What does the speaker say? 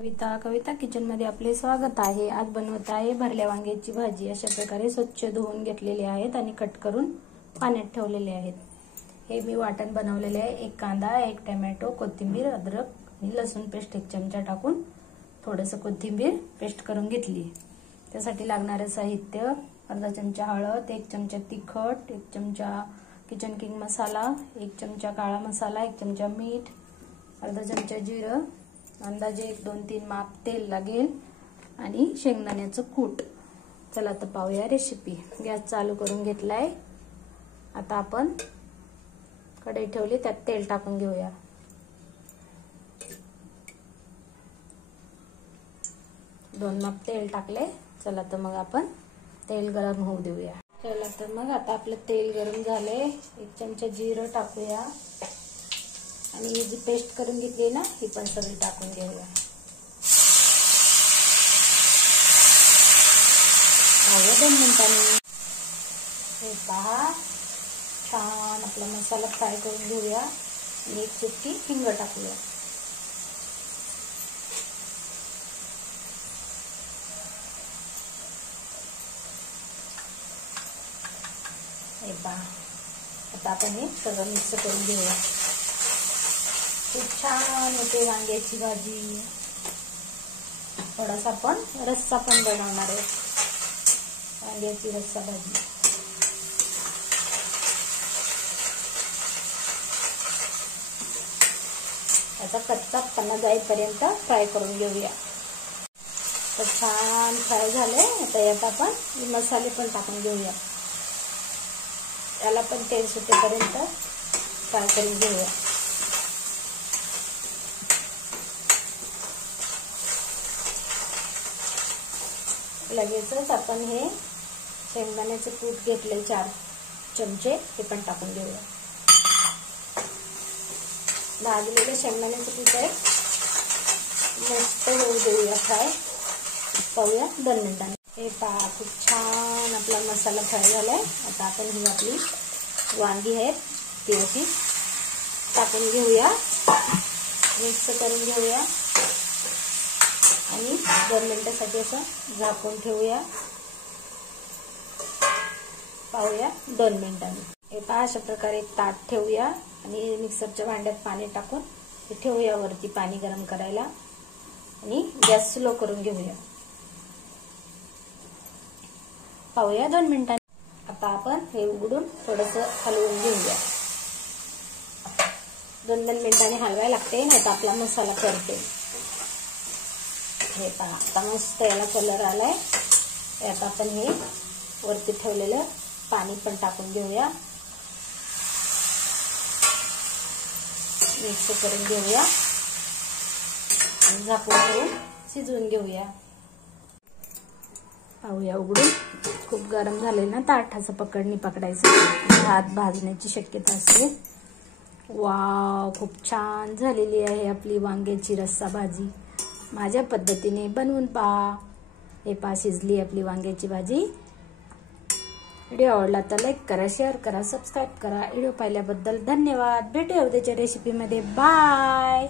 कविता kitchen मध्ये आपले स्वागत आहे। आज बनवत आहे भरल्या वांग्याची भाजी। अशा प्रकारे स्वच्छ धुवून घेतलेले आहेत आणि कट करून पाण्यात ठेवलेले आहेत। हे मी वाटण बनवलेले आहे। एक कांदा, एक टोमॅटो, कोथिंबीर, अद्रक आणि लसूण पेस्ट एक चमचा टाकून थोडंसं कोथिंबीर पेस्ट करून घेतली। त्यासाठी लागणारे साहित्य: अर्धा चमचा हळद, एक चमचा तिखट, एक चमचा किचन किंग मसाला, एक चमचा काळा मसाला, एक चमचा मीठ, अर्धा चमचा जिरं, अंदाजे 1-2-3 माप तेल लागेल आणि शेंगदाण्याचं कूट। चला तर पाहूया रेसिपी। गॅस चालू करून घेतलाय। आता आपण कढई ठेवली, त्यात तेल टाकून घेऊया। दोन माप तेल टाकले। चला तर मग आपण तेल गरम होऊ देऊया। चला तर मग आता आपलं तेल गरम झाले। 1 चमचा जिरं टाकूया आणि ही जी पेस्ट करून घेतली ना, ही पण सगळी टाकून घेऊया। आणि 2 मिनिटांनी हे पहा, छान आपला मसाला फ्राय करून घेऊया आणि एक चिटकी हिंग टाकूया। हे पहा, आता आपण हे सगळं मिक्स करून घेऊया। खूप छान होते वांग्याची भाजी। थोडासा आपण रस्सा पण बनवणार आहे, वांग्याची रस्सा भाजी। याचा कच्चापणा जाईपर्यंत फ्राय करून घेऊया। तर छान फ्राय झाले। आता यात आपण मसाले पण टाकून घेऊया। याला पण तेल सुटेपर्यंत फ्राय करून घेऊया। लगेचच आपण हे शेंगदाण्याचे कूट घेतले 4 चमचे, हे पण टाकून घेऊया। भाजलेले शेंगदाण्याचे कूट आहे, मस्त होऊ देऊया फ्राय। पाहूया 2 मिनिटांनी। हे पहा, खूप छान आपला मसाला फ्राय झालाय। आता आपण ही आपली वांगी आहेत ती अशी टाकून घेऊया, मिक्स करून घेऊया आणि 2 मिनिटांसाठी असं झाकून ठेवूया। पाहूया 2 मिनिटांनी। हे पहा, अशा प्रकारे एक ताट ठेवूया आणि मिक्सरच्या भांड्यात पाणी टाकून हे ठेवूया वरती पाणी गरम करायला आणि गॅस स्लो करून घेऊया। पाहूया 2 मिनिटांनी। आता आपण हे उघडून थोडंसं हलवून घेऊया। 2 मिनिटांनी हलवायला लागते, नाही तर आपला मसाला करते। हे पहा, आता मस्त याला कलर आलाय। यात आपण हे वरती ठेवलेलं पाणी पण टाकून घेऊया, मिक्स करून घेऊया आणि झाकून ठेवून शिजवून घेऊया। पाहूया उघडून। खूप गरम झाले ना, ताट असं पकडणी पकडायचं, हात भाजण्याची शक्यता असते। वाव, खूप छान झालेली आहे आपली वांग्याची रस्सा भाजी। माझ्या पद्धतीने बनवून पहा। हे पहा, शिजली आपली वांग्याची भाजी। व्हिडिओ आवडला तर लाईक करा, शेअर करा, सबस्क्राईब करा। व्हिडिओ पाहिल्याबद्दल धन्यवाद। भेटूया उद्याच्या रेसिपीमध्ये। बाय।